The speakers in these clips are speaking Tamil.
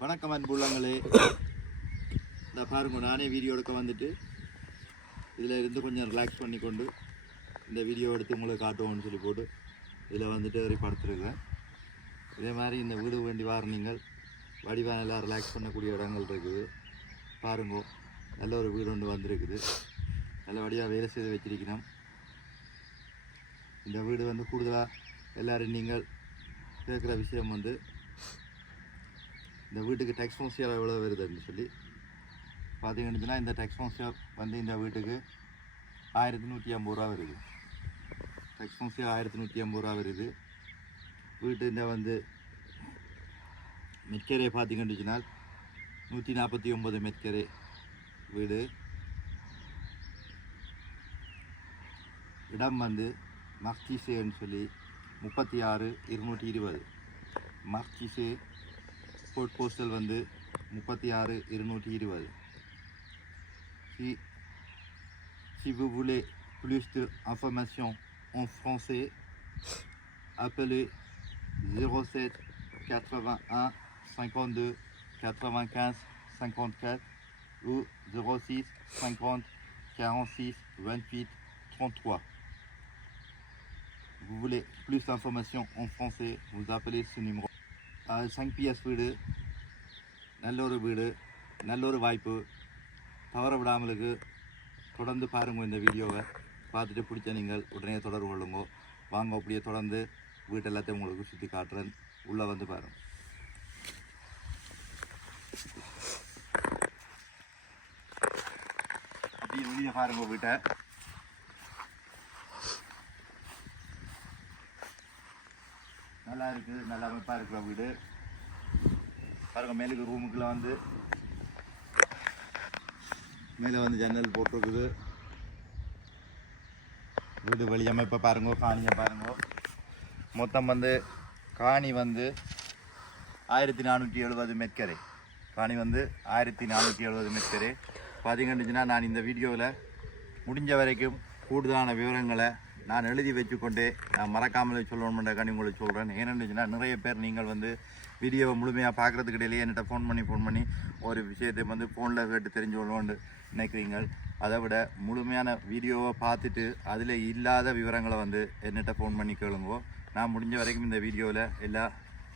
வணக்கம் அன்புள்ளங்களே இந்த பாருங்க நானே வீடியோ எடுக்க வந்துட்டு இதில் இருந்து கொஞ்சம் ரிலாக்ஸ் பண்ணி கொண்டு இந்த வீடியோ எடுத்து உங்களுக்கு காட்டுவோம்னு சொல்லி போட்டு இதில் வந்துட்டு ஏறி படுத்துருக்கேன் இதே மாதிரி இந்த வீடு வேண்டி வார நீங்கள் வடிவாக நல்லா ரிலாக்ஸ் பண்ணக்கூடிய இடங்கள் இருக்குது. பாருங்க நல்ல ஒரு வீடு ஒன்று வந்திருக்குது. நல்ல வடிவாக வேலை செய்து வச்சிருக்கிறோம் இந்த வீடு வந்து கூடுதலாக எல்லோரும் நீங்கள் கேட்குற விஷயம் வந்து இந்த வீட்டுக்கு டேக்ஸ் ஃபோன்சியர் எவ்வளோ வருதுன்னு சொல்லி பார்த்தீங்கன்னா இந்த டேக்ஸ் ஃபோன்சியர் வந்து இந்த வீட்டுக்கு ஆயிரத்தி நூற்றி ஐம்பது ரூபா வருது. டேக்ஸ் ஃபோன்சியர் ஆயிரத்தி நூற்றி ஐம்பது ரூபா வருது. வீட்டுஇந்த வந்து மெட்கரை பார்த்தீங்கன்னா நூற்றி நாற்பத்தி ஒம்பது மெட்கரை வீடு. இடம் வந்து மஸ்தீசேன்னு சொல்லி முப்பத்தி ஆறு இருநூற்றி இருபது. மர்கிசே si vous voulez plus d'informations en français, appelez 07 81 52 95 54 ou 06 50 46 28 33. Vous voulez plus d'informations en français, vous appelez ce numéro. அஹ் சங் பிஎஸ் வீடு நல்ல ஒரு வீடு நல்ல ஒரு வாய்ப்பு. தவற விடாமலுக்கு தொடர்ந்து பாருங்க இந்த வீடியோவை. பார்த்துட்டு பிடிச்ச நீங்கள் உடனே தொடர்பு கொள்ளுங்க. வாங்க அப்படியே தொடர்ந்து வீட்டு எல்லாத்தையும் உங்களுக்கு சுற்றி காட்டுறேன். உள்ளே வந்து பாருங்கள் அப்படியே வெளியே பாருங்க வீட்டை. நல்லா இருக்குது நல்ல அமைப்பாக இருக்கிற வீடு. பாருங்க மேலுக்கு ரூமுக்குள்ளே வந்து மேலே வந்து ஜன்னல் போட்டிருக்குது. வீடு வழி அமைப்பை பாருங்க காணியை பாருங்க. மொத்தம் வந்து காணி வந்து ஆயிரத்தி நானூற்றி எழுபது மெட்கரை காணி வந்து ஆயிரத்தி நானூற்றி எழுபது மெட்கரை பார்த்தீங்கன்னா நான் இந்த வீடியோவில் முடிஞ்ச வரைக்கும் கூடுதலான விவரங்களை நான் எழுதி வச்சுக்கொண்டே நான் மறக்காமல் சொல்லணுமென்றக்காண்டி உங்களுக்கு சொல்கிறேன் ஏன்னு நிறைய பேர் நீங்கள் வந்து வீடியோவை முழுமையாக பார்க்குறதுக்கு இடையிலேயே என்கிட்ட ஃபோன் பண்ணி ஃபோன் பண்ணி ஒரு விஷயத்தை வந்து ஃபோனில் கேட்டு தெரிஞ்சு கொள்ளணும்னு நினைக்கிறீங்க. அதை விட முழுமையான வீடியோவை பார்த்துட்டு அதில் இல்லாத விவரங்களை வந்து என்னிட்ட ஃபோன் பண்ணி கேளுங்கோ. நான் முடிஞ்ச வரைக்கும் இந்த வீடியோவில் எல்லா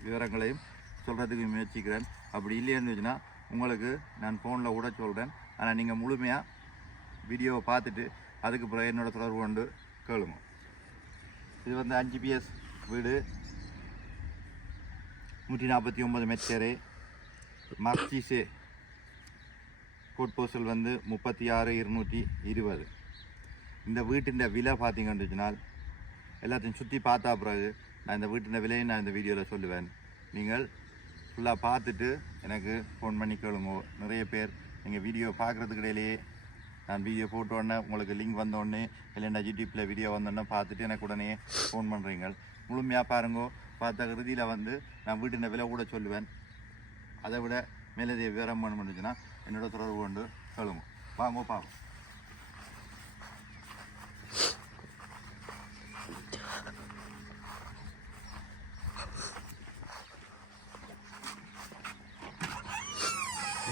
விவரங்களையும் சொல்கிறதுக்கு முயற்சிக்கிறேன். அப்படி இல்லைன்னு வச்சுன்னா உங்களுக்கு நான் ஃபோனில் கூட சொல்கிறேன் ஆனால் நீங்கள் முழுமையாக வீடியோவை பார்த்துட்டு அதுக்கு பிறகு என்னோடய தொடர்பு கொண்டு கேளுங்க இது வந்து அஞ்சு பிஎஸ் வீடு நூற்றி நாற்பத்தி ஒம்பது மெச்சேரு மர்ச்சிசே கோட் போஸ்டல் வந்து முப்பத்தி ஆறு இருநூற்றி இருபது இந்த வீட்டின் விலை பார்த்தீங்கன்னு வச்சுனால் எல்லாத்தையும் சுற்றி பார்த்தா பிறகு நான் இந்த வீட்டின் விலையை நான் இந்த வீடியோவில் சொல்லுவேன் நீங்கள் ஃபுல்லாக பார்த்துட்டு எனக்கு ஃபோன் பண்ணி கேளுங்க நிறைய பேர் நீங்கள் வீடியோ பார்க்குறதுக்கு இடையிலேயே நான் வீடியோ போட்ட உடனே உங்களுக்கு லிங்க் வந்தோடனே இல்லைன்னா யூடியூப்பில் வீடியோ வந்தோடனே பார்த்துட்டு எனக்கு உடனே ஃபோன் பண்ணுறீங்க முழுமையாக பாருங்கோ. பார்த்த இறுதியில் வந்து நான் வீட்டின் விலை கூட சொல்லுவேன். அதை விட மேலதிக விவரம் வேணும் இருந்துச்சுன்னா என்னோட தொடர்பு கொண்டு சொல்லுங்க. வாங்க பார்ப்போம்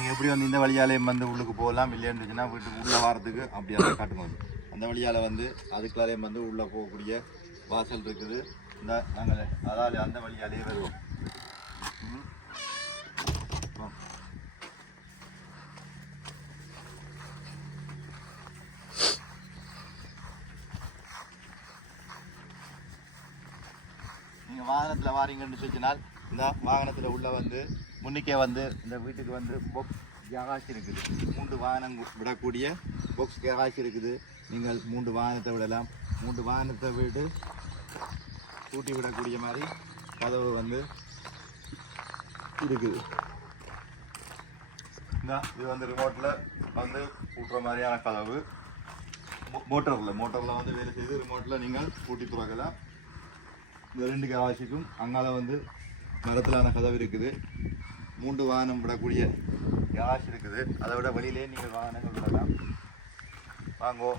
நீங்கள் எப்படி வந்து இந்த வழியாலேயும் வந்து உள்ளுக்கு போகலாம். இல்லையான்னு இருந்துச்சுன்னா வீட்டுக்கு உள்ளே வாரத்துக்கு அப்படியே தான் காட்டுங்க அந்த வழியால் வந்து அதுக்குள்ளாரையும் வந்து உள்ளே போகக்கூடிய வாசல் இருக்குது. இந்த நாங்கள் அதால் அந்த வழியாலே வருவோம். நீங்கள் வாகனத்தில் வாரீங்கன்னு சொல்லினால் இந்த வாகனத்தில் உள்ளே வந்து முன்னிக்கே வந்து இந்த வீட்டுக்கு வந்து பாக்ஸ் கேராஜ் இருக்குது மூன்று வாகனம் விடக்கூடிய பாக்ஸ் கேராஜ் இருக்குது நீங்கள் மூன்று வாகனத்தை விடலாம். மூன்று வாகனத்தை விட்டு கூட்டி விடக்கூடிய மாதிரி கதவு வந்து இருக்குது. இது வந்து ரிமோட்டில் வந்து கூட்டுற மாதிரியான கதவு. மோட்டரில் மோட்டரில் வந்து வேலை செய்து ரிமோட்டில் நீங்கள் பூட்டி துறக்கலாம். இந்த ரெண்டு கவாசிக்கும் அங்கால வந்து மரத்திலான கதவு இருக்குது. மூன்று வாகனம் விடக்கூடிய கவாசி இருக்குது. அதை விட வெளியிலே நீங்கள் வாகனங்கள் விடலாம். வாங்கோ.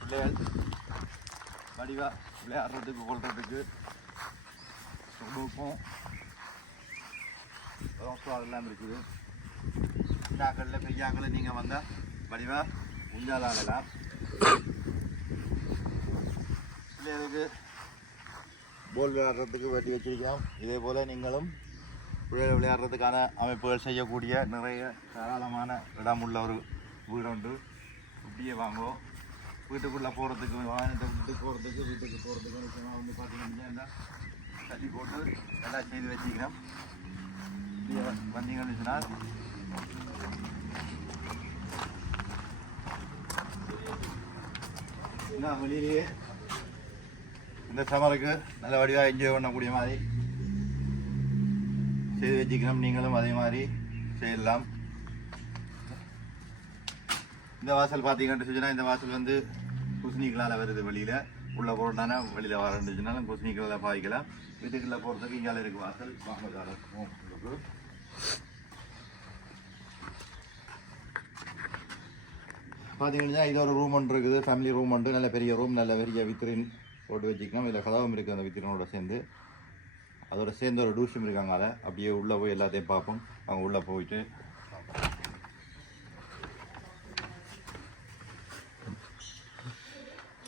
பிள்ளைகள் வடிவா. விளையாடுறதுக்கு கொள்றதுக்கு கொடுப்போம் சோஃபா எல்லாம் இருக்குது. சின்னாக்களில் பெரியாக்களில் நீங்கள் வந்தால் வடிவாக உஞ்சால் ஆடலாம் பிள்ளைகளுக்கு போல் விளையாடுறதுக்கு வெட்டி வச்சிருக்கோம் இதே போல் நீங்களும் பிள்ளைகள் விளையாடுறதுக்கான அமைப்புகள் செய்யக்கூடிய நிறைய தாராளமான இடம் உள்ள ஒரு வீடு உண்டு இப்படியே வாங்குவோம் வீட்டுக்குள்ளே போகிறதுக்கு வாகனத்தை வீட்டுக்கு போகிறதுக்கு வீட்டுக்கு போகிறதுக்கு நிச்சயமாக வந்து பார்த்தீங்கன்னா தள்ளி போட்டு எல்லாம் செய்து வச்சுக்கிறோம் இப்படியே வந்தீங்கன்னு சொன்னால் வெளியிலேயே இந்த சமருக்கு நல்ல வடிவாக என்ஜாய் பண்ணக்கூடிய மாதிரி செய்து வச்சுக்கணும் நீங்களும் அதே மாதிரி செய்யலாம். இந்த வாசல் பார்த்தீங்கன்னு சொன்னால் இந்த வாசல் வந்து குசினிகளால் வருது வெளியில். உள்ள போட்டானா வெளியில் வரண்டுச்சுனாலும் குசினிகளால் பாய்க்கலாம். வீட்டுக்குள்ளே போகிறதுக்கு இங்கே இருக்கு வாசல். வாங்க உங்களுக்கு. பார்த்தீங்கன்னா இது ஒரு ரூம் ஒன்று இருக்குது. ஃபேமிலி ரூம் ஒன்று. நல்ல பெரிய ரூம் நல்ல பெரிய வித்திரின் போட்டு வச்சுக்கணும் இதில் கதாவும் இருக்குது அந்த வித்திரினோட சேர்ந்து. அதோட சேர்ந்து ஒரு டூஷும் இருக்காங்க அதை. அப்படியே உள்ளே போய் எல்லாத்தையும் பார்ப்போம். அவங்க உள்ளே போயிட்டு.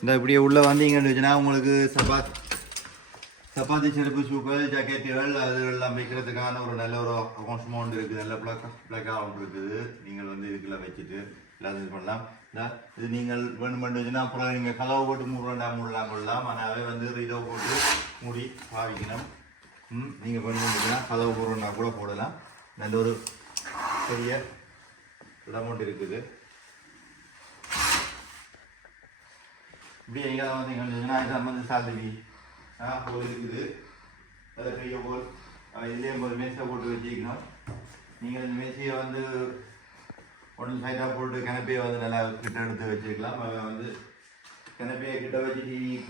இந்த இப்படியே உள்ளே வந்தீங்கன்னு வச்சுன்னா உங்களுக்கு சப்பாத்தி சப்பாத்தி செருப்பு சூப்பர் ஜாக்கெட்டுகள் அது எல்லாம் வைக்கிறதுக்கான ஒரு நல்ல ஒரு அக்கௌண்ட்ஸ்மௌண்ட் இருக்குது. நல்ல பிளாக் பிளாக் அமௌண்ட் இருக்குது. நீங்கள் வந்து இதுக்குள்ள வச்சுட்டு எல்லாத்தையும் இது பண்ணலாம். இது நீங்கள் வேணும் பண்ணுச்சுன்னா அப்புறம் நீங்கள் கலவை போட்டு மூடலாம் மூடலாம் கொள்ளலாம். ஆனால் வந்து இதோ போட்டு மூடி பாவிக்கணும். நீங்கள் வேணுமென்றுனா கதவு போடுறோன்னா கூட போடலாம். நல்ல ஒரு பெரிய இடமௌண்ட் இருக்குது. இப்படி எங்கே வந்தீங்கன்னா இதான் வந்து சாதவி ஆ போல் இருக்குது. அதில் பெரிய போல் இதுலேயும் ஒரு மேசை போட்டு வச்சுக்கணும். நீங்கள் இந்த மேசையை வந்து ஒன்று சைடாக போட்டு கிணப்பையை வந்து நல்லா கிட்ட எடுத்து வச்சுக்கலாம் அதை வந்து கிணப்பையை கிட்ட வச்சு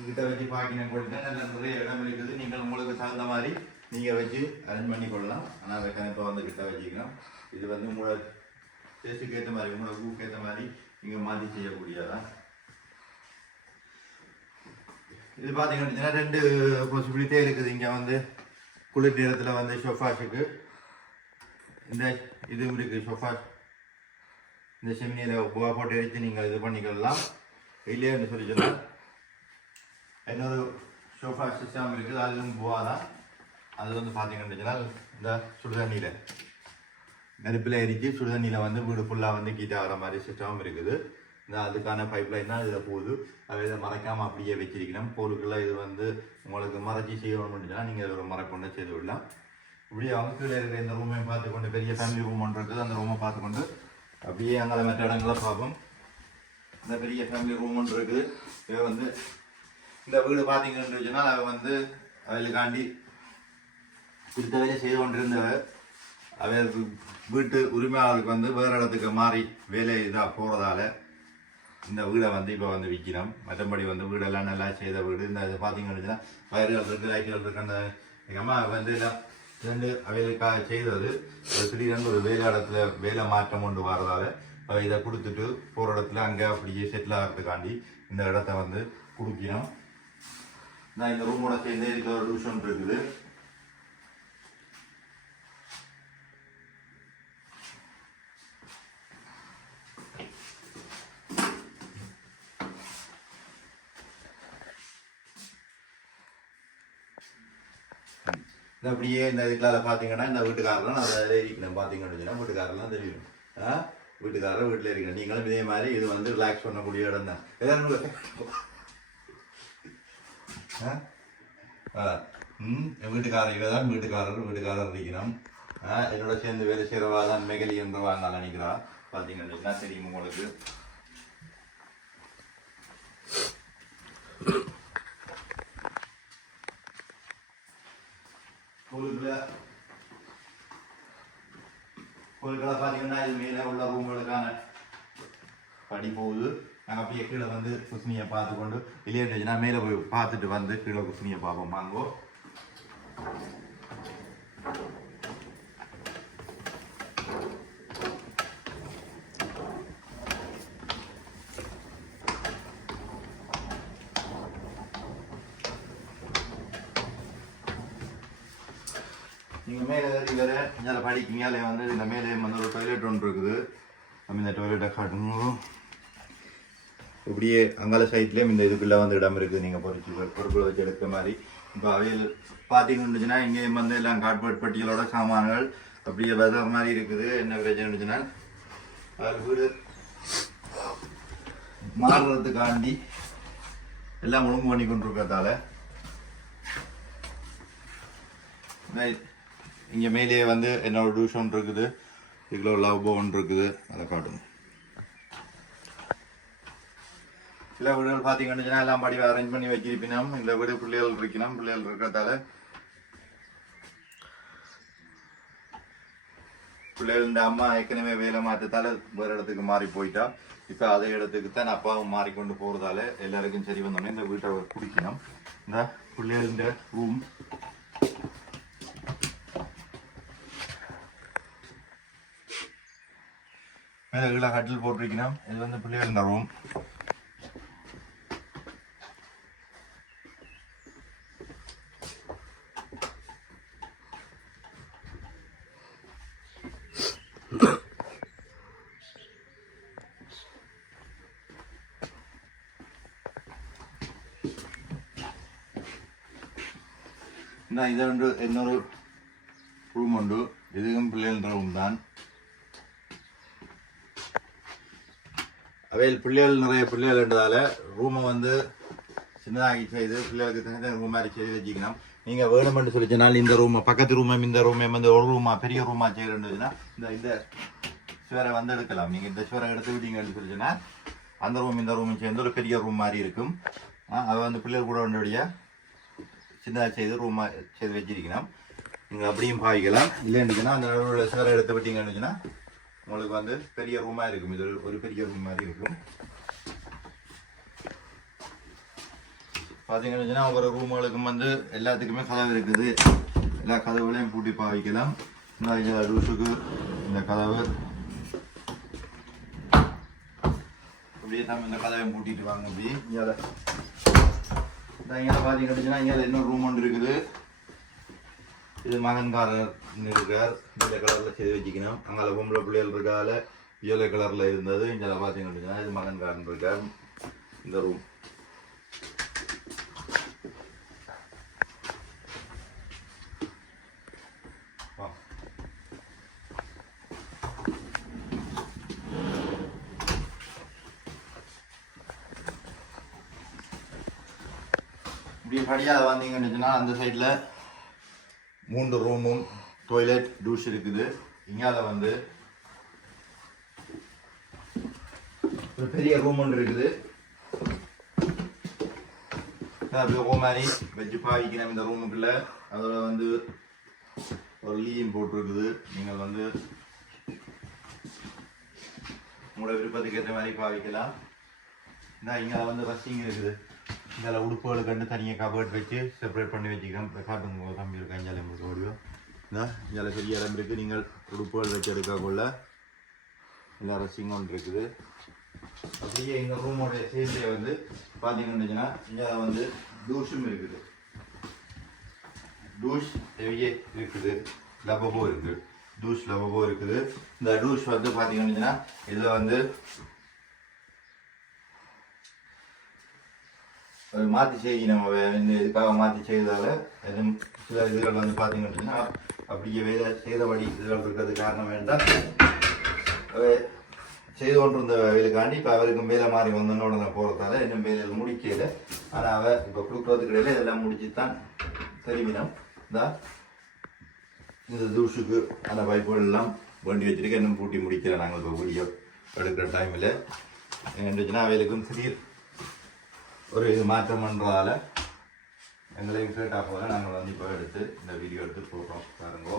கிட்ட வச்சு பார்க்கணும் கொடுத்தா நல்ல நிறைய இடம் இருக்குது. நீங்கள் உங்களுக்கு தகுந்த மாதிரி நீங்கள் வச்சு அரேஞ்ச் பண்ணி கொள்ளலாம். ஆனால் அந்த கிணப்பை வந்து கிட்ட வச்சுக்கணும் இது வந்து உங்களோட டேஸ்ட்டுக்கு ஏற்ற மாதிரி உங்களோட ஊக்கு ஏற்ற மாதிரி நீங்கள் மாற்றி செய்யக்கூடியதான் இது பார்த்தீங்கன்னா ரெண்டு பாசிபிலிட்டே இருக்குது. இங்கே வந்து குளிர் நேரத்தில் வந்து ஷொஃபாஷுக்கு இந்த இதுவும் இருக்குது ஷொஃபாஷ் இந்த செமினியில் புவா போட்டு எடுத்து நீங்கள் இது பண்ணிக்கலாம் இல்லையான்னு சொல்லி சொன்னால் இன்னொரு ஷோஃபா சிஸ்டம் இருக்குது. அதுவும் புவா தான் அது வந்து பார்த்தீங்கன்னு சொன்னால் இந்த சுடுதண்ணியில். நெருப்பில் எரித்து சுடுதண்ணியில் வந்து வீடு ஃபுல்லாக வந்து கீட்ட வர மாதிரி சிஸ்டமும் இருக்குது. இந்த அதுக்கான பைப் லைன் தான் இதில் போகுது. அதை இதை மறைக்காமல் அப்படியே வச்சிருக்கணும். போலுக்குள்ள இது வந்து உங்களுக்கு மறைச்சி செய்யணும்னு சொன்னால் நீங்கள் இதில் ஒரு மறைப்பொண்ணை செய்து விடலாம். இப்படியே அவங்க கீழே இருக்கிற இந்த ரூமையும் பார்த்துக்கொண்டு பெரிய ஃபேமிலி ரூம் ஒன்று இருக்குது. அந்த ரூமை பார்த்துக்கொண்டு அப்படியே அங்கே மற்ற இடங்களை பார்ப்போம். இந்த பெரிய ஃபேமிலி ரூம் ஒன்று இருக்குது. இது வந்து இந்த வீடு பார்த்தீங்கன்னு சொன்னால் அதை வந்து அவளுக்காண்டி இந்த வேலை செய்து கொண்டிருந்தவர். அவர் வீட்டு உரிமையாளருக்கு வந்து வேறு இடத்துக்கு மாறி வேலை இதாக போகிறதால இந்த வீடை வந்து இப்போ வந்து விற்கிறோம் மற்றபடி வந்து வீடெல்லாம் நல்லா செய்த வீடு. இந்த இது பார்த்தீங்கன்னா வயர்கள் இருக்குது லைட்டுகள் இருக்கு. அந்த எங்கள் அம்மா வந்து எல்லாம் ரெண்டு அவைகளுக்காக செய்தது. ஒரு திடீரென்று ஒரு வேலை இடத்துல வேலை மாற்றம் கொண்டு வரதால் அவள் இதை கொடுத்துட்டு போகிற இடத்துல அங்கே அப்படியே செட்டில் ஆகிறதுக்காண்டி இந்த இடத்த வந்து கொடுக்கிறோம். நான் இந்த ரூமோட சேர்ந்து இருக்கிற ஒரு டியூஷன் இருக்குது. இந்த அப்படியே இந்த இதுக்குள்ள பார்த்தீங்கன்னா இந்த வீட்டுக்காரெல்லாம் நான் அதில் இருக்கணும். பார்த்தீங்கன்னு சொன்னால் வீட்டுக்காரெல்லாம் தெரியும். ஆ? வீட்டுக்காரர் வீட்டில் இருக்கணும். நீங்களும் இதே மாதிரி இது வந்து ரிலாக்ஸ் பண்ணக்கூடிய இடம் தான். எல்லாரும் ஆ? ஆ. ம் என் வீட்டுக்காரர் இவ தான் வீட்டுக்காரர் வீட்டுக்காரர் இருக்கணும். ஆ என்னோட சேர்ந்து வேலை செய்கிறவா தான் மெகலி என்றவா நான் நினைக்கிறா? பார்த்தீங்கன்னு சொன்னா தெரியும் உங்களுக்கு? கோயிலுக்குள்ள கோயில்களை பார்த்தீங்கன்னா இது மேலே உள்ள ரூம்களுக்கான படி போகுது நாங்கள் அப்படியே கீழே வந்து குசினியை பார்த்து கொண்டு வெளியே இருந்துச்சுன்னா மேலே போய் பார்த்துட்டு வந்து கீழே குசினியை பார்ப்போம். வாங்கோ நீங்கள் மேலே ஏறி வேற இங்கே படிக்கிங்க மேலே வந்து இந்த மேலே வந்து ஒரு டாய்லெட் ஒன்று இருக்குது. நம்ம இந்த டாய்லெட்டை காட்டணும். இப்படியே அங்கால சைட்லேயும் இந்த இதுக்குள்ளே வந்து இடம் இருக்குது. நீங்கள் பொறிச்சு பொருட்களை வச்சு எடுக்கிற மாதிரி. இப்போ அவையில் பார்த்தீங்கன்னா இங்கேயும் வந்து எல்லாம் கார்ட்போர்ட் பட்டியலோட சாமான்கள் அப்படியே வெதர் மாதிரி இருக்குது. என்ன பிரச்சனை இருந்துச்சுன்னா அது வீடு மாறுறதுக்காண்டி எல்லாம் ஒழுங்கு பண்ணி கொண்டிருக்கிறதால நைட் இங்கே மேலேயே வந்து என்னோட டூஷ் ஒன்று இருக்குது. இதுக்குள்ள ஒரு லவ் ஒன்று இருக்குது. அதை காட்டும் சில வீடுகள் பார்த்தீங்கன்னா எல்லாம் படி அரேஞ்ச் பண்ணி வச்சிருப்பினோம் இந்த வீடு பிள்ளைகள் இருக்கணும் பிள்ளைகள் இருக்கிறதால பிள்ளைகள அம்மா ஏற்கனவே வேலை மாற்றத்தால வேறு இடத்துக்கு மாறி போயிட்டா. இப்போ அதே இடத்துக்கு தான் அப்பாவும் மாறிக்கொண்டு போகிறதால எல்லாருக்கும் சரி வந்தோடனே இந்த வீட்டை பிடிக்கணும் இந்த பிள்ளைகள ரூம் மேலே கீழே கட்டில் போட்டிருக்கணும் இது வந்து பிள்ளைகள் ரூம் എന്നാ ഇതുകൊണ്ട് എന്നൊരു റൂമുണ്ട് ഇതും പിള്ളേരുടെ റൂം தான் அவையில் பிள்ளைகள் நிறைய பிள்ளைகள் என்றதால ரூமை வந்து சின்னதாகி செய்து பிள்ளைகளுக்கு தகுந்த ரூம் மாதிரி செய்து வச்சுக்கணும். நீங்கள் வேணுமென்று சொல்லிச்சனால் இந்த ரூமை பக்கத்து ரூமை இந்த ரூமை வந்து ஒரு ரூமா பெரிய ரூமா செய்யறதுன்னா இந்த இந்த சுவரை வந்து எடுக்கலாம். நீங்கள் இந்த சுவரை எடுத்து விட்டீங்கன்னு சொன்னால் அந்த ரூம் இந்த ரூமும் சேர்ந்து ஒரு பெரிய ரூம் மாதிரி இருக்கும். அதை வந்து பிள்ளைகள் கூட ஒன்றுடைய சின்னதாக செய்து ரூமாக செய்து வச்சிருக்கணும். நீங்கள் அப்படியும் பாய்க்கலாம் இல்லைன்னுச்சுன்னா அந்த நடுவில் சுவரை எடுத்து விட்டீங்கன்னு உங்களுக்கு வந்து பெரிய ரூமாக இருக்கும். இது ஒரு- பெரிய ரூம் மாதிரி இருக்கும். பார்த்தீங்கன்னா ஒவ்வொரு ரூம்களுக்கும் வந்து எல்லாத்துக்குமே கதவு இருக்குது. எல்லா கதவுகளையும் பூட்டி பாவிக்கலாம். இந்த ரூஸுக்கு இந்த கதவு. அப்படியே நம்ம இந்த கதவையும் மூட்டிட்டு வாங்க அப்படி. இங்கே இங்கே பார்த்தீங்க வச்சுன்னா இங்கே இன்னொரு ரூம் ஒன்று இருக்குது. இது மகன்காரர் இருக்கார் நீல கலரில் செய்து வச்சுக்கணும் அங்கே பொம்பளை பிள்ளைகள் இருக்கால இயலை கலரில் இருந்தது இங்கே பார்த்தீங்கன்னா இது மகன்காரன் இருக்கார் இந்த ரூம் இப்படி படியாக வந்தீங்கன்னு சொன்னால் அந்த சைடில் மூன்று ரூமும் டொய்லெட் டூஷ் இருக்குது. இங்கால வந்து ஒரு பெரிய ரூம் ஒன்று இருக்குது. அப்படியே ஓ மாதிரி வச்சு பாவிக்கிறேன் இந்த ரூமுக்குள்ள அதோட வந்து ஒரு லீயும் போட்டிருக்குது. நீங்கள் வந்து உங்களோட விருப்பத்துக்கு ஏற்ற மாதிரி பாவிக்கலாம். இந்த இங்கே வந்து ரசிங் இருக்குது. இதில் உடுப்புகளுக்கு கண்டு தனியாக கபர்ட் வச்சு செப்பரேட் பண்ணி வச்சுக்கிறோம் இப்போ காட்டுங்க தம்பி இருக்கா இங்கே உங்களுக்கு ஓடியும் இந்த இதில் பெரிய இடம் இருக்குது நீங்கள் உடுப்புகள் வச்சு எடுக்கக்குள்ள எல்லா ரசிங் ஒன்று இருக்குது அப்படியே எங்கள் ரூமோடைய சேர்ந்தே வந்து பார்த்தீங்கன்னு இங்கே வந்து டூஷும் இருக்குது டூஷ் வெளியே இருக்குது லபபோ இருக்குது டூஷ் லபபோ இருக்குது இந்த டூஷ் வந்து பார்த்தீங்கன்னு இதில் வந்து மாற்றி செய்தி நம்ம இந்த இதுக்காக மாற்றி செய்ததால் எதுவும் சில இதுகள் வந்து பார்த்தீங்கன்னா அப்படியே வேலை செய்தபடி இதுகள் இருக்கிறது காரணம் வேண்டாம் செய்து கொண்டிருந்த வேலைக்காண்டி இப்போ அவருக்கு மேலே மாறி வந்தோன்னு உடனே போகிறதால இன்னும் மேலே முடிக்கல ஆனால் அவ இப்போ கொடுக்குறதுக்கு இடையில இதெல்லாம் முடிச்சு தான் தெரிவினம் தான் இந்த தூஷுக்கு அந்த பைப்புகள் எல்லாம் வண்டி வச்சுருக்க இன்னும் பூட்டி முடிக்கல நாங்கள் இப்போ வீடியோ எடுக்கிற டைமில் என்னச்சுன்னா அவைகளுக்கும் திடீர் ஒரு இது மாற்றம் பண்ணுறதால எங்களையும் கேட்டா போல நாங்கள் வந்து இப்போ எடுத்து இந்த வீடியோ எடுத்து போடுறோம். பாருங்கோ.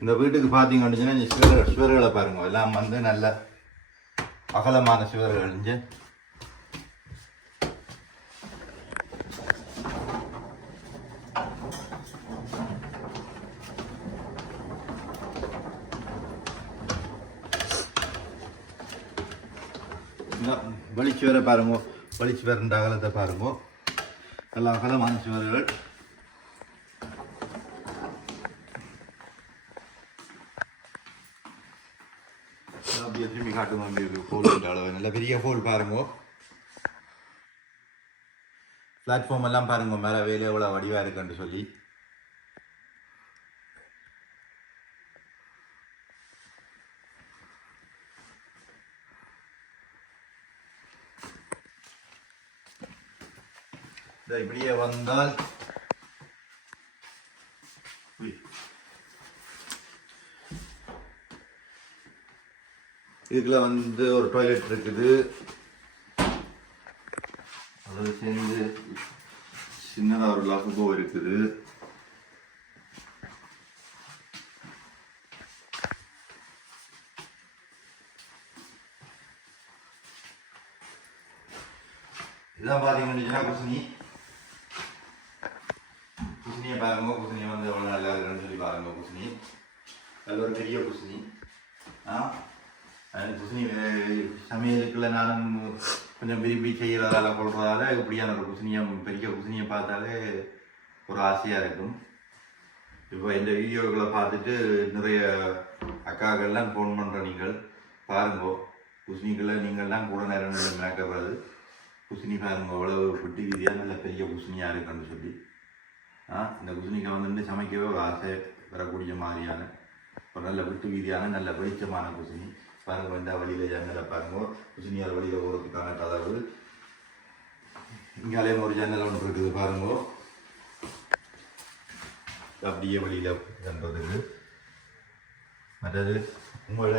இந்த வீட்டுக்கு பார்த்தீங்க அப்படின்னா இந்த சுவர் சுவர்களை பாருங்க. எல்லாம் வந்து நல்ல அகலமான சுவர்கள் இங்கே இந்த வெளிச்சு வர பாருங்க. வெளிச்சு வரன்ற அகலத்தை பாருங்க. எல்லா அகலம் சுவர்கள் அப்படியே திரும்பி காட்டுங்க உங்களுக்கு ஹோல் அளவு நல்ல பெரிய ஹோல் பாருங்க. பிளாட்ஃபார்ம் எல்லாம் பாருங்க மேலே வேலை எவ்வளோ வடிவாக இருக்குன்னு சொல்லி. இதை இப்படியே வந்தால் உய். இதுக்குள்ள வந்து ஒரு டாய்லெட் இருக்குது அதோட சேர்ந்து சின்னதாக ஒரு லகுபோ இருக்குது இதான் பார்த்தீங்கன்னா குசினி குசினியை பாருங்க குசினி வந்து எவ்வளோ நல்லா இருக்குன்னு சொல்லி பாருங்க குசினி நல்ல ஒரு பெரிய குசினி ஆ அது குசினி சமையலுக்குள்ள நானும் கொஞ்சம் விரும்பி செய்கிறதால கொள்றதால இப்படியான ஒரு குசினியம் பெரிய குசினியை பார்த்தாலே ஒரு ஆசையாக இருக்கும். இப்போ இந்த வீடியோக்களை பார்த்துட்டு நிறைய அக்காக்கள்லாம் ஃபோன் பண்ணுற நீங்கள் பாருங்கோ. குசினிக்குள்ளே நீங்கள்லாம் கூட நேரம் மேக்கப்படுறது குசினி பாருங்க அவ்வளோ குட்டி வீதியாக நல்ல பெரிய குசினியாக இருக்குன்னு சொல்லி. ஆ இந்த குசினிக்கு வந்துட்டு சமைக்கவே ஒரு ஆசை வரக்கூடிய மாதிரியான ஒரு நல்ல விட்டு வீதியான நல்ல வெளிச்சமான குசினி. பாருங்க இந்த வழியில் ஜன்னலை பாருங்க குசினியார் வழியில் போகிறதுக்கான கதவு இங்காலேயும் ஒரு ஜன்னல் ஒன்று இருக்குது பாருங்க அப்படியே வழியில் பண்ணுறதுக்கு மற்றது உங்களோட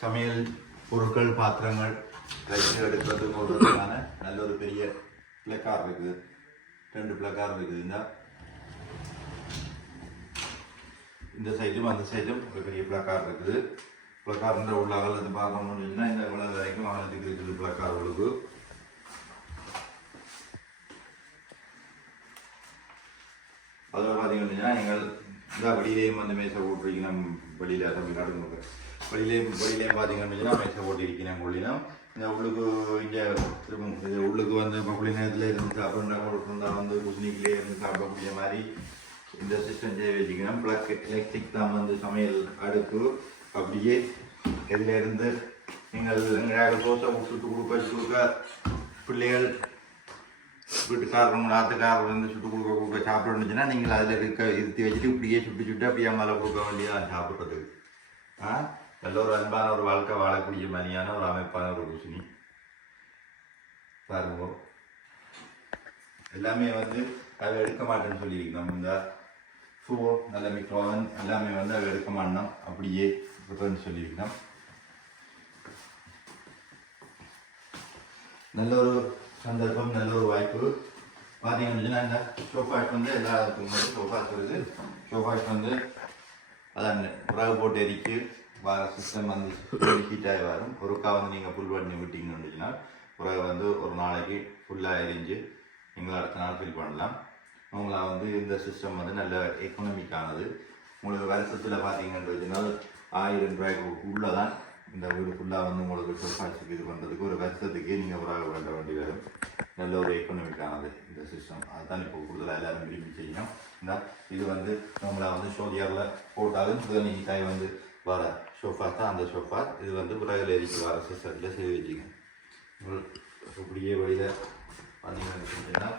சமையல் பொருட்கள் பாத்திரங்கள் ரைஸ் எடுக்கிறது போடுறதுக்கான நல்ல ஒரு பெரிய பிளக்கார் இருக்குது ரெண்டு பிளக்கார் இருக்குது இந்த இந்த சைடும் அந்த சைடும் ஒரு பெரிய பிளக்கார் இருக்குது பிளக்கார்ன்ற உள்ள அகலத்தை பார்க்கணும்னு சொன்னால் இந்த அகலம் வரைக்கும் அகலத்துக்கு இருக்குது பிளக்கார் உங்களுக்கு அதில் பார்த்தீங்கன்னா நீங்கள் இந்த வெளியிலேயும் வந்து மேசை போட்டிருக்கணும் வெளியில் தமிழ்நாடு வெளியிலேயும் வெளியிலேயும் பார்த்தீங்கன்னா மேசை போட்டிருக்கணும் கொள்ளினம் இந்த உள்ளுக்கு இங்கே திரும்ப இது உள்ளுக்கு வந்து இப்போ நேரத்தில் இருந்து சாப்பிட்ற கொடுத்துருந்தா வந்து குஸ்னிக்கிலே இருந்து சாப்பிடக்கூடிய மாதிரி இந்த சிஸ்டம் செய்ய வச்சுக்கணும் ப்ளக் எலக்ட்ரிக் தான் வந்து சமையல் அடுப்பு. அப்படியே இதிலிருந்து நீங்கள் எங்கேயாவது தோசை விட்டுட்டு கொடுக்க வச்சு கொடுக்க பிள்ளைகள் வீட்டுக்காரங்க நாத்துக்காரர் வந்து சுட்டு கொடுக்க கொடுக்க சாப்பிடணுச்சுன்னா நீங்கள் அதில் இருக்க இருத்தி வச்சுட்டு இப்படியே சுட்டு சுட்டு அப்படியே மேலே கொடுக்க வேண்டியதான் சாப்பிட்றதுக்கு ஆ? நல்ல ஒரு அன்பான ஒரு வாழ்க்கை வாழக்கூடிய மாதிரியான ஒரு அமைப்பான ஒரு குசினி பாருங்க. எல்லாமே வந்து அதை எடுக்க மாட்டேன்னு சொல்லியிருக்கோம் இந்த ஷூ நல்ல மிக்கவன் எல்லாமே வந்து அதை எடுக்க மாட்டோம் அப்படியே விடுறேன்னு சொல்லியிருக்கோம் நல்ல ஒரு சந்தர்ப்பம் நல்ல ஒரு வாய்ப்பு. பார்த்தீங்கன்னா இந்த சோஃபாட் வந்து எல்லாத்துக்கும் வந்து சோஃபாட் வருது சோஃபாட் வந்து அதான் உறவு போட்டு எரிக்கு. வர சிஸ்டம் வந்து ஹீட்டாகி வரும். ஒருக்கா வந்து நீங்கள் புல் பண்ணி விட்டீங்கன்னு வந்துச்சுன்னா உறவு வந்து ஒரு நாளைக்கு ஃபுல்லாக எரிஞ்சு நீங்கள் அடுத்த நாள் ஃபில் பண்ணலாம். உங்களை வந்து இந்த சிஸ்டம் வந்து நல்ல எக்கனாமிக்கானது உங்களுக்கு வருஷத்தில் பார்த்தீங்கன்றதுனால ஆயிரம் ரூபாய்க்கு உள்ளே தான் இந்த வீடு ஃபுல்லாக வந்து உங்களுக்கு சொஃபாஸுக்கு இது பண்ணுறதுக்கு ஒரு வருஷத்துக்கு நீங்கள் ஒரு வேண்ட வேண்டி வரும். நல்ல ஒரு எக்கனாமிக்கானது இந்த சிஸ்டம் அதுதான் இப்போ கூடுதலாக எல்லாரும் விரும்பி செய்யணும். இந்த இது வந்து நம்மளை வந்து ஷோதியாரில் போட்டாலும் புதனி தாய் வந்து வர ஷோஃபா தான். அந்த ஷோஃபா இது வந்து உலகில் எரிக்கு வர சிஸ்டத்தில் செய்து வச்சுங்க. இப்படியே வழியில் வந்தீங்கன்னா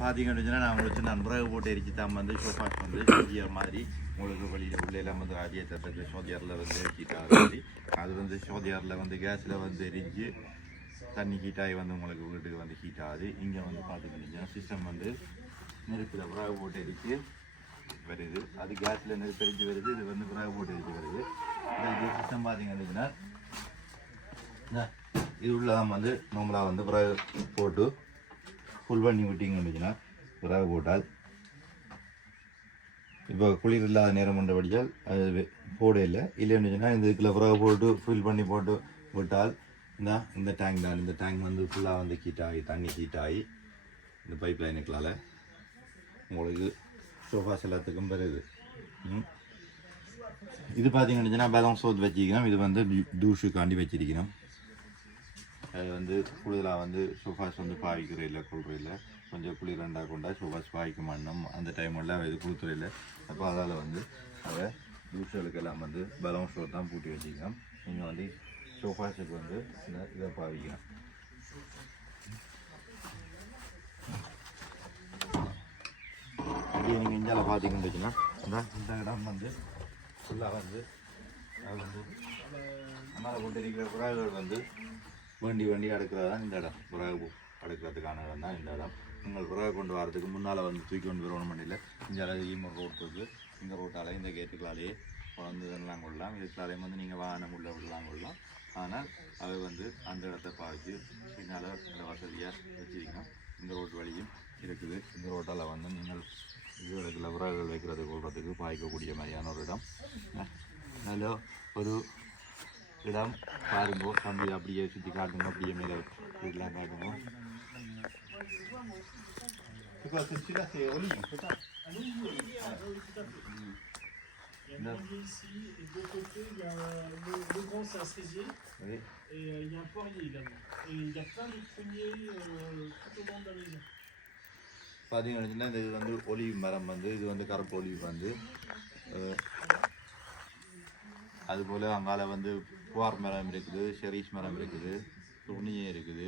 பார்த்தீங்கன்னா நான் உங்களுக்கு நண்பராக போட்டு எரிச்சு தான் வந்து சோஃபாஸ் வந்து சோதியார் மாதிரி உங்களுக்கு வெளியில் உள்ள எல்லாம் வந்து ராஜ்ய தட்டத்தில் சோதியாரில் வந்து எரிச்சிட்டாங்க மாதிரி அது வந்து சோதியாரில் வந்து கேஸில் வந்து எரிஞ்சு தண்ணி ஹீட்டாகி வந்து உங்களுக்கு வீட்டுக்கு வந்து ஹீட் ஆகுது. இங்கே வந்து பார்த்துக்கிட்டீங்கன்னா சிஸ்டம் வந்து நெருப்பில் விறகு போட்டு எரிச்சு வருது. அது கேஸில் நெருப்பு எரிஞ்சு வருது இது வந்து விறகு போட்டு எரிச்சு வருது. இது சிஸ்டம் பார்த்தீங்கன்னா இந்த இது உள்ளதான் வந்து நம்மளாக வந்து விறகு போட்டு ஃபுல் பண்ணி விட்டிங்க இருந்துச்சுன்னா பிறகு போட்டால் இப்போ குளிர் இல்லாத நேரம் கொண்டபடியால் அது போட இல்லை. இல்லைன்னு இந்த இதுக்குள்ள பிறகு போட்டு ஃபில் பண்ணி போட்டு விட்டால் இந்த இந்த டேங்க் தான். இந்த டேங்க் வந்து ஃபுல்லாக வந்து ஹீட் ஆகி தண்ணி ஹீட் ஆகி இந்த பைப் லைனுக்களால் உங்களுக்கு சோஃபாஸ் எல்லாத்துக்கும் வருது இது இது வச்சுன்னா பேலன்ஸ் சோத் வச்சிக்கணும். இது வந்து டூஷுக்காண்டி வச்சிருக்கணும். வந்து கூடுதலாக வந்து சோஃபாஸ் வந்து பாவிக்கிற இல்லை கொள்கிற இல்லை கொஞ்சம் குளிர் ரெண்டாக கொண்டா சோஃபாஸ் பாவிக்க மாட்டோம் அந்த டைமெல்லாம் இது கொடுத்துற இல்லை அப்போ அதால் வந்து அதை தூஷுகளுக்கு எல்லாம் வந்து பேலன்ஸ் ஸ்டோர் தான் பூட்டி வச்சுக்கலாம் நீங்கள் வந்து சோஃபாஸுக்கு வந்து இந்த இதை பாவிக்கலாம் இங்கே நீங்கள் இந்தியாவில் பார்த்தீங்கன்னு வச்சுன்னா இந்த இடம் வந்து ஃபுல்லாக வந்து அது வந்து நம்மளால் கொண்டு இருக்கிற வந்து வண்டி வண்டி அடுக்கிறது? தான் இந்த இடம். புறாகு அடுக்கிறதுக்கான இடம் தான் இந்த இடம். நீங்கள் புறாகு கொண்டு வரதுக்கு முன்னால் வந்து தூக்கி கொண்டு வரணும் பண்ணியில் இந்த அளவு ஒரு ரோட் இருக்குது. இந்த ரோட்டால் இந்த கேட்டுக்களாலேயே குழந்தை கொள்ளலாம். இதுக்களாலேயும் வந்து நீங்கள் வாகனம் உள்ள விடலாம் கொள்ளலாம். ஆனால் அவை வந்து அந்த இடத்த பாவிச்சு பின்னால் அந்த வசதியாக வச்சிருக்கணும். இந்த ரோட்டு வழியும் இருக்குது. இந்த ரோட்டால் வந்து நீங்கள் இதுகளுக்கு விறகுகள் வைக்கிறது கொள்றதுக்கு பாய்க்கக்கூடிய மாதிரியான ஒரு இடம். நல்ல ஒரு இடம் பாருங்க தம்பி அப்படியே சுற்றி காட்டுங்க அப்படியே மேலே இதெல்லாம் காட்டுங்க இப்போ சில ஒலி Il y a un grenier ici, et de l'autre côté, il y a euh, le, le grand, c'est un cerisier, Oui. et euh, il y a un poirier également. Et il y a plein de pruniers euh, tout au long de la maison. பார்த்தீங்கன்னா இந்த இது வந்து ஒலிவ் மரம் வந்து இது வந்து கருப்பு ஒலிவ் வந்து அஹ், அதுபோல் அங்கால வந்து புவார் மரம் இருக்குது ஷெரீஷ் மரம் இருக்குது துணியே இருக்குது.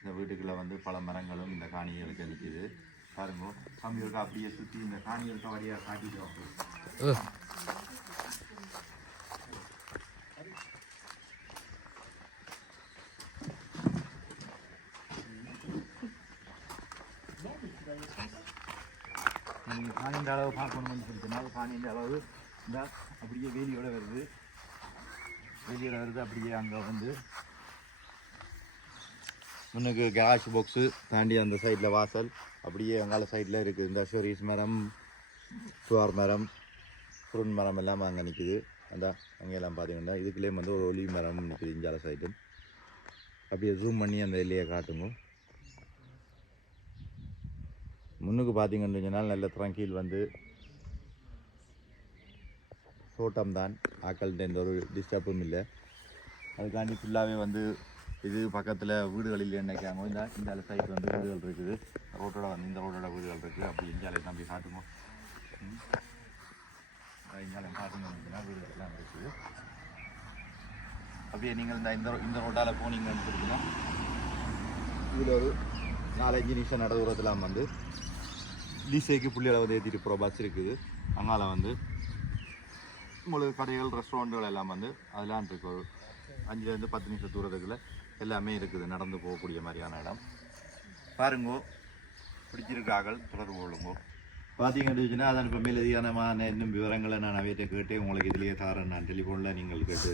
இந்த வீட்டுக்குள்ள வந்து பல மரங்களும் இந்த காணிகளுக்கு நிற்கிது பாருங்க கம்பிகளுக்கு அப்படியே சுற்றி இந்த காணிகளுக்கு வழியாக காட்டிட்டு. நீங்கள் காணின்ற அளவு பார்க்கணும்னு சொல்லிட்டுனா காணின்ற அளவு இந்த அப்படியே வேலியோட வருது. வெளியில் வருது அப்படியே அங்கே வந்து முன்னுக்கு கேஷ் பாக்ஸு தாண்டி அந்த சைடில் வாசல் அப்படியே அங்கால சைடில் இருக்குது இந்த ஷொரீஸ் மரம் சுவார் மரம் ஃப்ரூட் மரம் எல்லாம் அங்கே நிற்கிது அந்த அங்கெல்லாம் பார்த்தீங்கன்னா இதுக்குள்ளேயே வந்து ஒரு ஒலி மரம் நிற்கிது இஞ்சால சைடும் அப்படியே ஜூம் பண்ணி அந்த எல்லையை காட்டுங்க. முன்னுக்கு பார்த்தீங்கன்னு சொன்னால் நல்ல த்ரங்கீல் வந்து தோட்டம் தான் ஆக்கள்கிட்ட எந்த ஒரு டிஸ்டர்பும் இல்லை. அதுக்காண்டி ஃபுல்லாகவே வந்து இது பக்கத்தில் வீடுகளில் என்னைக்காங்க இந்த இந்த சைடு வந்து வீடுகள் இருக்குது. ரோட்டோட வந்து இந்த ரோட்டோட வீடுகள் இருக்குது அப்படி இஞ்சாலை நம்பி காட்டுவோம் இந்தியாவில் காட்டுங்க வீடுகள்லாம் இருக்குது. அப்படியே நீங்கள் இந்த இந்த ரோ- இந்த ரோட்டால் போனீங்கன்னு சொல்லிங்கன்னா இதில் ஒரு நாலஞ்சு நிமிஷம் நட தூரத்தில் வந்து லீசேக்கு புள்ளியளவு ஏற்றிட்டு போகிற பஸ் இருக்குது. அங்கால வந்து உங்களுக்கு கடைகள் ரெஸ்டாரண்ட்டுகள் எல்லாம் வந்து அதெல்லாம் இருக்கு. ஒரு அஞ்சுலேருந்து பத்து நிமிஷம் தூரத்துக்குள்ள எல்லாமே இருக்குது நடந்து போகக்கூடிய மாதிரியான இடம். பாருங்கோ பிடிச்சிருக்கார்கள் தொடர்பு கொள்ளுங்கோ. பார்த்தீங்கன்னா அதன் இப்போ மேலதிகாரமான இன்னும் விவரங்களை நான் அவையிட்ட கேட்டு உங்களுக்கு இதுலேயே தாரேன். நான் டெலிஃபோனில் நீங்கள் கேட்டு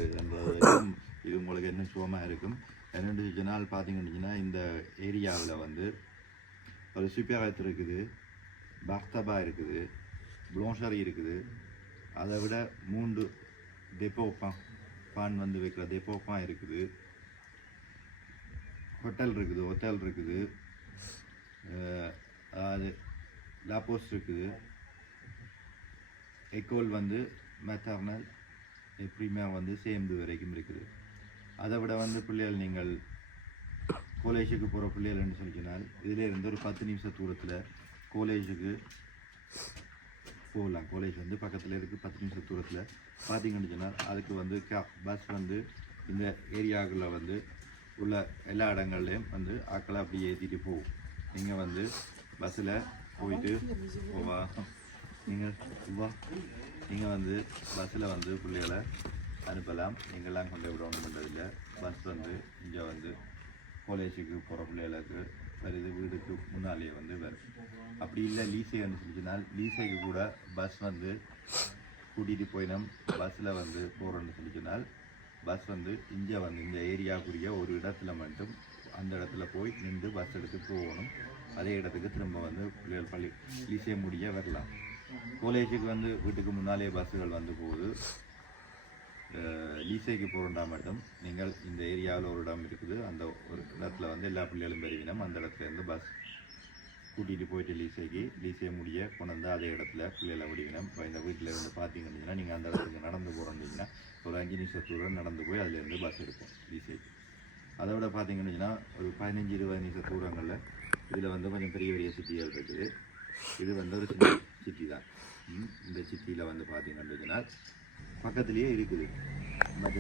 இது உங்களுக்கு இன்னும் சுகமாக இருக்கும். என்னென்னு சொன்னால் பார்த்தீங்கன்னா இந்த ஏரியாவில் வந்து ஒரு சுப்பியாகத்து இருக்குது பக்தபா இருக்குது ப்ளோஷரி இருக்குது. அதை விட மூன்று டெப்போ பான் பான் வந்து வைக்கிற டெப்போ பான் இருக்குது. ஹோட்டல் இருக்குது ஹோட்டல் இருக்குது. அது லாப்போஸ் இருக்குது. எக்கோல் வந்து மெத்தர்னல் எப்படியுமே வந்து சேர்ந்து வரைக்கும் இருக்குது. அதை விட வந்து பிள்ளைகள் நீங்கள் காலேஜுக்கு போகிற பிள்ளைகள்னு சொன்னால் இதில் இருந்து ஒரு பத்து நிமிஷம் தூரத்தில் காலேஜுக்கு போகலாம் காலேஜ் வந்து பக்கத்தில் இருக்குது பத்து நிமிஷம் தூரத்தில். பார்த்தீங்கன்னு சொன்னால் அதுக்கு வந்து பஸ் வந்து இந்த ஏரியாக்குள்ளே வந்து உள்ள எல்லா இடங்கள்லையும் வந்து ஆக்களை அப்படியே ஏற்றிட்டு போகும். நீங்கள் வந்து பஸ்ஸில் போயிட்டு போவா. நீங்கள் வா. நீங்கள் வந்து பஸ்ஸில் வந்து பிள்ளைகளை அனுப்பலாம். நீங்கள்லாம் கொண்டு விடணும் பண்ணுறதில்ல பஸ் வந்து இங்கே வந்து காலேஜுக்கு போகிற பிள்ளைகளுக்கு வருது வீடுக்கு முன்னாலேயே வந்து வரும் அப்படி இல்லை லீசைன்னு சொல்லிச்சுனால் லீசைக்கு கூட பஸ் வந்து கூட்டிகிட்டு போயினோம். பஸ்ஸில் வந்து போகிறோன்னு சொல்லிச்சுனால் பஸ் வந்து இங்கே வந்து இந்த ஏரியாக்குரிய ஒரு இடத்துல மட்டும் அந்த இடத்துல போய் நின்று பஸ் எடுத்து போகணும். அதே இடத்துக்கு திரும்ப வந்து பிள்ளைகள் பள்ளி லீசே முடிய வரலாம். காலேஜுக்கு வந்து வீட்டுக்கு முன்னாலே பஸ்ஸுகள் வந்து போகுது. அஹ் லீசைக்கு மட்டும். நீங்கள் இந்த ஏரியாவில் ஒரு இடம் இருக்குது. அந்த ஒரு இடத்துல வந்து எல்லா பிள்ளைகளும் பெருவினம் அந்த இடத்துல இருந்து பஸ் கூட்டிகிட்டு போயிட்டு லீசைக்கு. லீசை முடிய கொண்டு வந்து அதே இடத்துல பிள்ளைகளை விடுவினோம். இப்போ இந்த வீட்டில் இருந்து பார்த்தீங்கன்னா நீங்கள் அந்த இடத்துக்கு நடந்து போகிறோம்னீங்கன்னா ஒரு அஞ்சு நிமிஷம் தூரம் நடந்து போய் அதுலேருந்து பஸ் எடுப்போம் லீசைக்கு. அதை விட பார்த்தீங்கன்னா ஒரு பதினஞ்சு இருபது நிமிஷம் தூரங்களில் இதில் வந்து கொஞ்சம் பெரிய பெரிய சிட்டிகள் இருக்குது. இது வந்து ஒரு சின்ன சிட்டி தான். இந்த சிட்டியில் வந்து பார்த்தீங்கன்னா பக்கத்துலேயே இருக்குது. மற்ற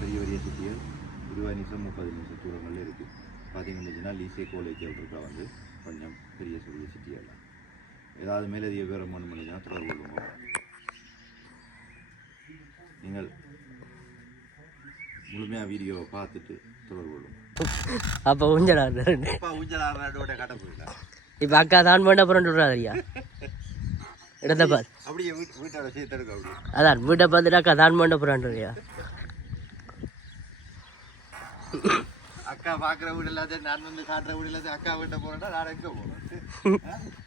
பெரிய பெரிய சிட்டிகள் இருபது நிமிஷம் முப்பது நிமிஷம் தூரங்களில் இருக்குது பார்த்தீங்கன்னா லீசே காலேஜில் இருக்க வந்து கொஞ்சம் பெரிய பெரிய தான் ஏதாவது மேலதிக விவரம் ஒன்று பண்ணிங்கன்னா தொடர்பு கொள்ளுங்க. நீங்கள் முழுமையாக வீடியோவை பார்த்துட்டு தொடர்பு கொள்ளுங்க. அப்போ ஊஞ்சல் ஆடுறாரு அப்பா ஊஞ்சல் ஆடுறாடோட காட்ட போயிடலாம் இப்போ அக்கா தான் பண்ண அப்புறம் விட்றாதியா இடத்த பார்த்து அப்படியே வீட்டு வீட்டோட சேர்த்து எடுக்க அதான் வீட்டை பார்த்துட்டு அக்கா தான் பண்ண அப்புறம்ன்றியா அக்கா பார்க்குற வீடு எல்லாத்தையும் நான் வந்து காட்டுற வீடு எல்லாத்தையும் அக்கா வீட்டை போகிறேன்னா நான் எங்கே போகிறேன்